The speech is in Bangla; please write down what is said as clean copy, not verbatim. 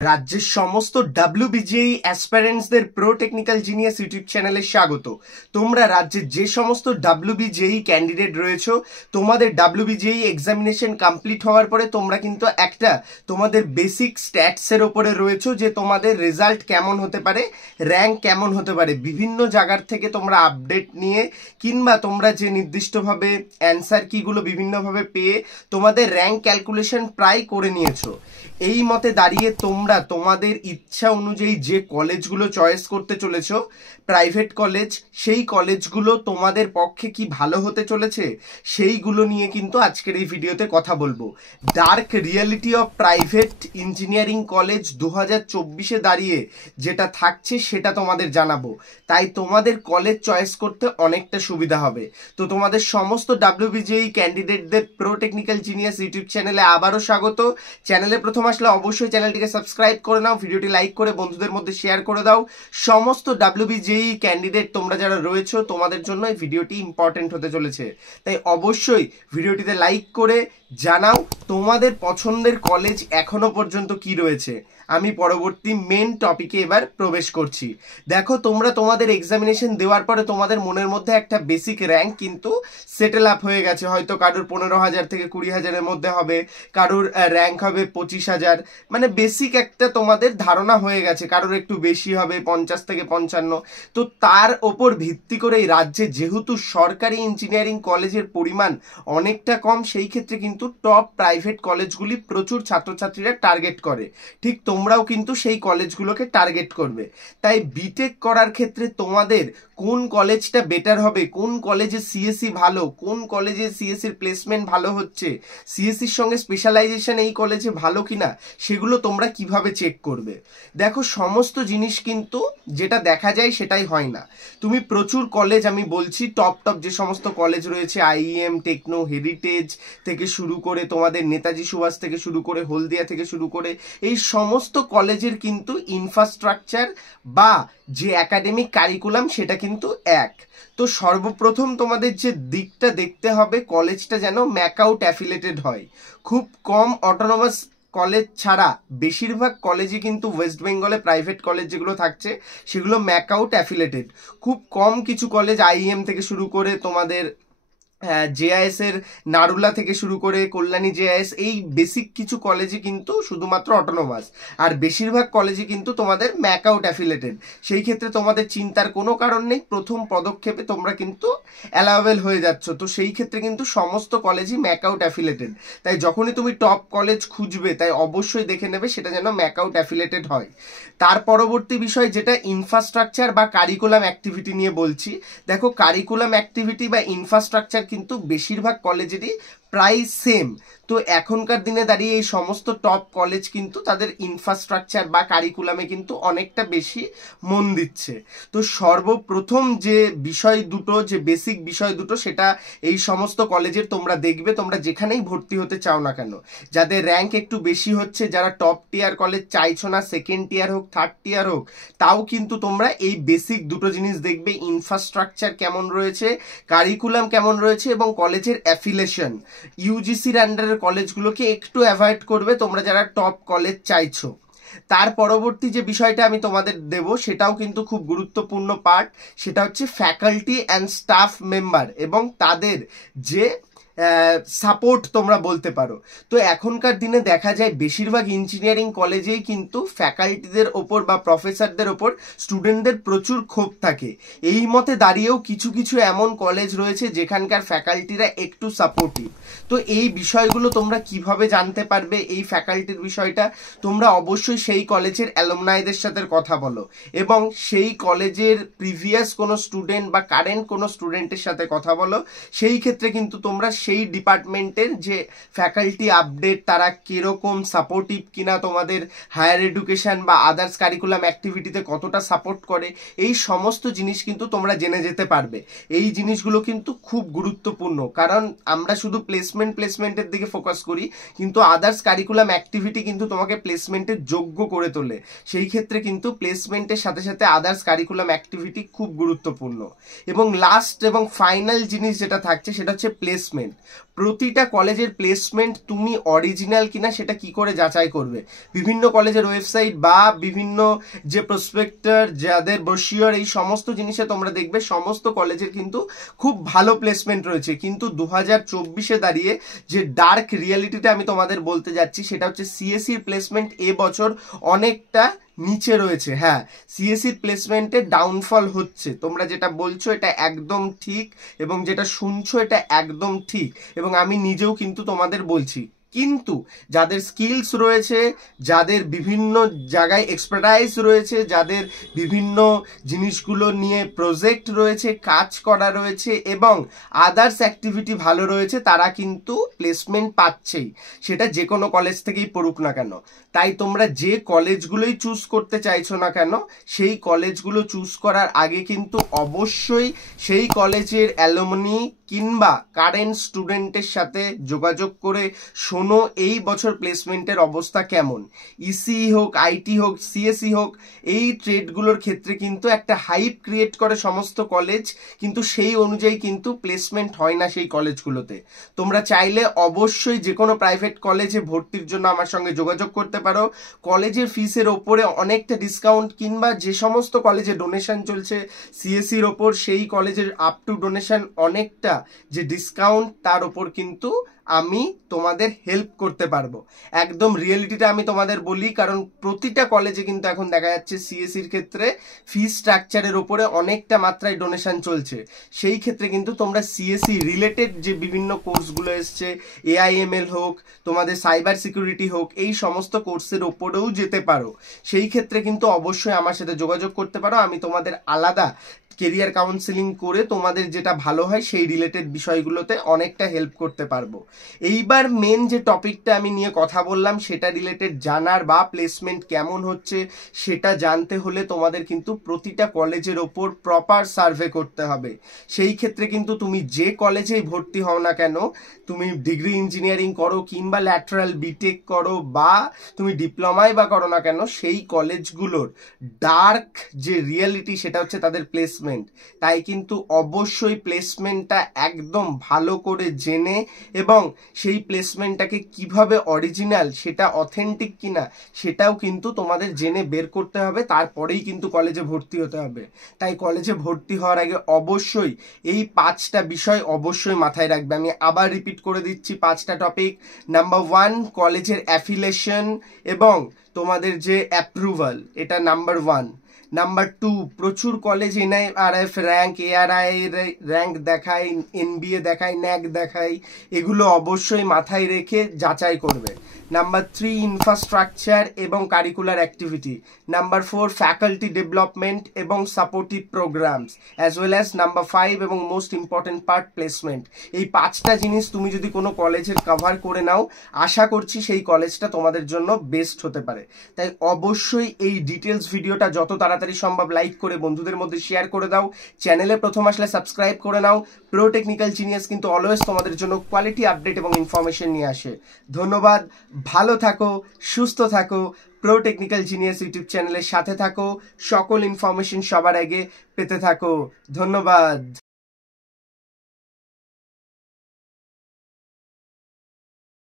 রাজ্যের সমস্ত ডাব্লিউবিজিএই অ্যাসপারেন্টসদের প্রো টেকনিক্যাল জিনিয়াস ইউটিউব চ্যানেলে স্বাগত। তোমরা রাজ্যের যে সমস্ত ডাব্লিউবিজিএই ক্যান্ডিডেট রয়েছো, তোমাদের ডাব্লিউবিজিএই এক্সামিনেশন কমপ্লিট হওয়ার পরে তোমরা কিন্তু একটা তোমাদের বেসিক স্ট্যাটসের ওপরে রয়েছো যে তোমাদের রেজাল্ট কেমন হতে পারে, র্যাঙ্ক কেমন হতে পারে। বিভিন্ন জায়গার থেকে তোমরা আপডেট নিয়ে কিংবা তোমরা যে নির্দিষ্টভাবে অ্যান্সার কিগুলো বিভিন্নভাবে পেয়ে তোমাদের র্যাঙ্ক ক্যালকুলেশন প্রায় করে নিয়েছো। এই মতে দাঁড়িয়ে তোমরা তোমাদের ইচ্ছা অনুযায়ী যে কলেজগুলো চয়েস করতে চলেছো, প্রাইভেট কলেজ, সেই কলেজগুলো তোমাদের পক্ষে কি ভালো হতে চলেছে সেইগুলো নিয়ে কিন্তু আজকের এই ভিডিওতে কথা বলবো। Dark reality of private engineering college 2024-এ দাঁড়িয়ে যেটা থাকছে সেটা তোমাদের জানাবো, তাই তোমাদের কলেজ চয়েস করতে অনেকটা সুবিধা হবে। তো তোমাদের সমস্ত ডাব্লিউবিজিএই ক্যান্ডিডেটদের প্রো টেকনিক্যাল জিনিয়াস ইউটিউব চ্যানেলে আবারও স্বাগত। চ্যানেলে প্রথম আসলে অবশ্যই চ্যানেলটিকে সাবস্ক্রাইব করে নাও, ভিডিওটি লাইক করে বন্ধুদের মধ্যে শেয়ার করে দাও। সমস্ত ডাব্লিউবিজিএই ক্যান্ডিডেট তোমরা যারা রয়েছো তোমাদের জন্য এই ভিডিওটি ইম্পর্টেন্ট হতে চলেছে, তাই অবশ্যই ভিডিওটিতে লাইক করে জানাও তোমাদের পছন্দের কলেজ এখনো পর্যন্ত কি রয়েছে। আমি পরবর্তী মেন টপিকে এবার প্রবেশ করছি। দেখো, তোমরা তোমাদের এক্সামিনেশন দেওয়ার পরে তোমাদের মনের মধ্যে একটা বেসিক র্যাঙ্ক কিন্তু সেটেল আপ হয়ে গেছে। হয়তো কারোর 15,000 থেকে 20,000-এর মধ্যে হবে, কারোর র্যাঙ্ক হবে 25,000, মানে বেসিক একটা তোমাদের ধারণা হয়ে গেছে। কারোর একটু বেশি হবে 50 থেকে 55। তো তার ওপর ভিত্তি করে এই রাজ্যে যেহেতু সরকারি ইঞ্জিনিয়ারিং কলেজের পরিমাণ অনেকটা কম, সেই ক্ষেত্রে কিন্তু টপ প্রাইভেট কলেজগুলি প্রচুর ছাত্রছাত্রীরা টার্গেট করে। ঠিক তোমরাও কিন্তু সেই কলেজগুলোকে টার্গেট করবে। তাই বিটেক করার ক্ষেত্রে তোমাদের কোন কলেজটা বেটার হবে, কোন কলেজে সিএসসি ভালো, কোন কলেজে সিএসসির প্লেসমেন্ট ভালো হচ্ছে, সিএসসির সঙ্গে স্পেশালাইজেশন এই কলেজে ভালো কিনা, সেগুলো তোমরা কিভাবে চেক করবে। দেখো, সমস্ত জিনিস কিন্তু যেটা দেখা যায় সেটাই হয় না। তুমি প্রচুর কলেজ, আমি বলছি টপ যে সমস্ত কলেজ রয়েছে, আইইএম, টেকনো, হেরিটেজ থেকে শুরু করে তোমাদের নেতাজি সুভাষ থেকে শুরু করে হলদিয়া থেকে শুরু করে এই সমস্ত কলেজের কিন্তু ইনফ্রাস্ট্রাকচার বা যে একাডেমিক কারিকুলাম সেটা কিন্তু এক। তো সর্বপ্রথম তোমাদের যে দিকটা দেখতে হবে, কলেজটা যেন ম্যাকআউট অ্যাফিলেটেড হয়। খুব কম অটোনমাস কলেজ ছাড়া বেশিরভাগ কলেজই কিন্তু ওয়েস্ট বেঙ্গলে প্রাইভেট কলেজ যেগুলো থাকছে সেগুলো ম্যাকআউট অ্যাফিলেটেড। খুব কম কিছু কলেজ আইএম থেকে শুরু করে তোমাদের জেআইএস এর নারুলা থেকে শুরু করে কল্যাণী জেআইএস, এই বেসিক কিছু কলেজে কিন্তু শুধুমাত্র অটোনোমাস, আর বেশিরভাগ কলেজে কিন্তু তোমাদের ম্যাকআউট অ্যাফিলেটেড। সেই ক্ষেত্রে তোমাদের চিন্তার কোনো কারণ নেই, প্রথম পদক্ষেপে তোমরা কিন্তু অ্যালাওয়েবল হয়ে যাচ্ছ। তো সেই ক্ষেত্রে কিন্তু সমস্ত কলেজই ম্যাকআউট অ্যাফিলেটেড। তাই যখনই তুমি টপ কলেজ খুঁজবে, তাই অবশ্যই দেখে নেবে সেটা যেন ম্যাকআউট অ্যাফিলেটেড হয়। তার পরবর্তী বিষয় যেটা ইনফ্রাস্ট্রাকচার বা কারিকুলাম অ্যাক্টিভিটি নিয়ে বলছি। দেখো, কারিকুলাম অ্যাক্টিভিটি বা ইনফ্রাস্ট্রাকচার কিন্তু বেশিরভাগ কলেজেরই প্রায় সেম। তো এখনকার দিনে দাঁড়িয়ে এই সমস্ত টপ কলেজ কিন্তু তাদের ইনফ্রাস্ট্রাকচার বা কারিকুলামে কিন্তু অনেকটা বেশি মন দিচ্ছে। তো সর্বপ্রথম যে বিষয় দুটো, যে বেসিক বিষয় দুটো, সেটা এই সমস্ত কলেজের তোমরা দেখবে, তোমরা যেখানেই ভর্তি হতে চাও না কেন, যাদের র্যাঙ্ক একটু বেশি হচ্ছে, যারা টপ টিয়ার কলেজ চাইছো না, সেকেন্ড টিয়ার হোক থার্ড টিয়ার হোক, তাও কিন্তু তোমরা এই বেসিক দুটো জিনিস দেখবে, ইনফ্রাস্ট্রাকচার কেমন রয়েছে, কারিকুলাম কেমন রয়েছে এবং কলেজের অ্যাফিলিয়েশন। ইউজিসির আন্ডারের কলেজগুলোকে একটু অ্যাভয়েড করবে তোমরা যারা টপ কলেজ চাইছো। তার পরবর্তী যে বিষয়টা আমি তোমাদের দেব সেটাও কিন্তু খুব গুরুত্বপূর্ণ পার্ট, সেটা হচ্ছে ফ্যাকাল্টি অ্যান্ড স্টাফ মেম্বার এবং তাদের যে সাপোর্ট তোমরা বলতে পারো। তো এখনকার দিনে দেখা যায় বেশিরভাগ ইঞ্জিনিয়ারিং কলেজেই কিন্তু ফ্যাকাল্টিদের ওপর বা প্রফেসরদের ওপর স্টুডেন্টদের প্রচুর ক্ষোভ থাকে। এই মতে দাঁড়িয়েও কিছু কিছু এমন কলেজ রয়েছে যেখানকার ফ্যাকাল্টিরা একটু সাপোর্টিভ। তো এই বিষয়গুলো তোমরা কিভাবে জানতে পারবে, এই ফ্যাকাল্টির বিষয়টা তোমরা অবশ্যই সেই কলেজের অ্যালুমনাইদের সাথে কথা বলো এবং সেই কলেজের প্রিভিয়াস কোনো স্টুডেন্ট বা কারেন্ট কোনো স্টুডেন্টের সাথে কথা বলো। সেই ক্ষেত্রে কিন্তু তোমরা সেই ডিপার্টমেন্টের যে ফ্যাকাল্টি আপডেট, তারা কিরকম সাপোর্টিভ কিনা, তোমাদের হায়ার এডুকেশন বা আদার্স কারিকুলাম অ্যাক্টিভিটিতে কতটা সাপোর্ট করে, এই সমস্ত জিনিস কিন্তু তোমরা জেনে যেতে পারবে। এই জিনিসগুলো কিন্তু খুব গুরুত্বপূর্ণ, কারণ আমরা শুধু প্লেসমেন্টের দিকে ফোকাস করি, কিন্তু আদার্স কারিকুলাম অ্যাক্টিভিটি কিন্তু তোমাকে প্লেসমেন্টের যোগ্য করে তোলে। সেই ক্ষেত্রে কিন্তু প্লেসমেন্টের সাথে সাথে আদার্স কারিকুলাম অ্যাক্টিভিটি খুব গুরুত্বপূর্ণ। এবং লাস্ট এবং ফাইনাল জিনিস যেটা থাকছে সেটা হচ্ছে প্লেসমেন্ট। প্রতিটা কলেজের প্লেসমেন্ট তুমি অরিজিনাল কিনা সেটা কি করে যাচাই করবে? বিভিন্ন কলেজের ওয়েবসাইট বা বিভিন্ন যে প্রসপেক্টর, যাদের ব্রোশিওর, এই সমস্ত জিনিসে তোমরা দেখবে সমস্ত কলেজের কিন্তু খুব ভালো প্লেসমেন্ট রয়েছে। কিন্তু 2024-এ দাঁড়িয়ে যে ডার্ক রিয়ালিটিটা আমি তোমাদের বলতে যাচ্ছি সেটা হচ্ছে সিএসসির প্লেসমেন্ট এবছর অনেকটা নিচে রয়েছে। হ্যাঁ, সিএসসির প্লেসমেন্টে ডাউনফল হচ্ছে। তোমরা যেটা বলছো এটা একদম ঠিক, এবং যেটা শুনছো এটা একদম ঠিক, এবং আমি নিজেও কিন্তু তোমাদের বলছি। কিন্তু যাদের স্কিলস রয়েছে, যাদের বিভিন্ন জায়গায় এক্সপার্টাইজ রয়েছে, যাদের বিভিন্ন জিনিসগুলো নিয়ে প্রজেক্ট রয়েছে, কাজ করা রয়েছে এবং আদার্স অ্যাক্টিভিটি ভালো রয়েছে, তারা কিন্তু প্লেসমেন্ট পাচ্ছেই, সেটা যে কোনো কলেজ থেকেই পড়ুক না কেন। তাই তোমরা যে কলেজগুলোই চুজ করতে চাইছো না কেন, সেই কলেজগুলো চুজ করার আগে কিন্তু অবশ্যই সেই কলেজের অ্যালুমনি কিংবা কারেন্ট স্টুডেন্টের সাথে যোগাযোগ করে শোনো এই বছর প্লেসমেন্টের অবস্থা কেমন। ইসি হোক, আইটি হোক, সিএসই হোক, এই ট্রেডগুলোর ক্ষেত্রে কিন্তু একটা হাইপ ক্রিয়েট করে সমস্ত কলেজ, কিন্তু সেই অনুযায়ী কিন্তু প্লেসমেন্ট হয় না সেই কলেজগুলোতে। তোমরা চাইলে অবশ্যই যে কোনো প্রাইভেট কলেজে ভর্তির জন্য আমার সঙ্গে যোগাযোগ করতে পারো। কলেজের ফিসের ওপরে অনেকটা ডিসকাউন্ট, কিংবা যে সমস্ত কলেজে ডোনেশন চলছে সিএসসির ওপর, সেই কলেজের আপ টু ডোনেশন অনেকটা যে ডিসকাউন্ট, তার ওপর কিন্তু আমি তোমাদের হেল্প করতে পারবো। একদম রিয়েলিটিটা আমি তোমাদের বলি, কারণ প্রতিটা কলেজে কিন্তু এখন দেখা যাচ্ছে সিএসসির ক্ষেত্রে ফি স্ট্রাকচারের ওপরে অনেকটা মাত্রায় ডোনেশন চলছে। সেই ক্ষেত্রে কিন্তু তোমরা সিএসসি রিলেটেড যে বিভিন্ন কোর্সগুলো এসছে, এআইএমএল হোক, তোমাদের সাইবার সিকিউরিটি হোক, এই সমস্ত কোর্সের ওপরেও যেতে পারো। সেই ক্ষেত্রে কিন্তু অবশ্যই আমার সাথে যোগাযোগ করতে পারো। আমি তোমাদের আলাদা কেরিয়ার কাউন্সেলিং করে তোমাদের যেটা ভালো হয় সেই রিলেটেড বিষয়গুলোতে অনেকটা হেল্প করতে পারবো। এইবার মেন যে টপিকটা আমি নিয়ে কথা বললাম সেটা রিলেটেড জানার বা প্লেসমেন্ট কেমন হচ্ছে সেটা জানতে হলে তোমাদের কিন্তু প্রতিটা কলেজের ওপর প্রপার সার্ভে করতে হবে। সেই ক্ষেত্রে কিন্তু তুমি যে কলেজেই ভর্তি হও না কেন, তুমি ডিগ্রি ইঞ্জিনিয়ারিং করো কিংবা ল্যাটারাল বিটেক করো বা তুমি ডিপ্লোমায় বা করো না কেন, সেই কলেজগুলোর ডার্ক যে রিয়ালিটি সেটা হচ্ছে তাদের প্লেসমেন্ট। তাই কিন্তু অবশ্যই প্লেসমেন্টটা একদম ভালো করে জেনে এবং সেই প্লেসমেন্টটাকে কিভাবে অরিজিনাল, সেটা অথেন্টিক কিনা, সেটাও কিন্তু তোমাদের জেনে বের করতে হবে, তারপরেই কিন্তু কলেজে ভর্তি হতে হবে। তাই কলেজে ভর্তি হওয়ার আগে অবশ্যই এই 5টা বিষয় অবশ্যই মাথায় রাখবে। আমি আবার রিপিট করে দিচ্ছি 5টা টপিক। নাম্বার 1, কলেজের অ্যাফিলিয়েশন এবং তোমাদের যে অ্যাপ্রুভাল, এটা নাম্বার 1। নাম্বার 2, প্রচুর college NIRF rank, ARI rank দেখায়, এনবিএ দেখায়, ন্যাক দেখায়, এগুলো অবশ্যই মাথায় রেখে যাচাই করবে। নাম্বার 3, ইনফ্রাস্ট্রাকচার এবং curricular activity. Number 4, faculty development এবং supportive programs, as well as number 5 এবং মোস্ট ইম্পর্টেন্ট পার্ট প্লেসমেন্ট। এই 5টা জিনিস তুমি যদি কোনো কলেজের কভার করে নাও, আশা করছি সেই কলেজটা তোমাদের জন্য বেস্ট হতে পারে। তাই অবশ্যই এই ডিটেলস ভিডিওটা যত তাড়াতাড়ি সম্ভব লাইক করে বন্ধুদের মধ্যে শেয়ার করে দাও। চ্যানেলে প্রথম আসলে সাবস্ক্রাইব করে নাও। প্রো টেকনিক্যাল জিনিয়াস কিন্তু অলওয়েজ তোমাদের জন্য কোয়ালিটি আপডেট এবং ইনফরমেশন নিয়ে আসে। ধন্যবাদ, ভালো থাকো, সুস্থ থাকো, প্রো টেকনিক্যাল জিনিয়াস ইউটিউব চ্যানেলের সাথে থাকো, সকল ইনফরমেশন সবার আগে পেতে থাকো। ধন্যবাদ।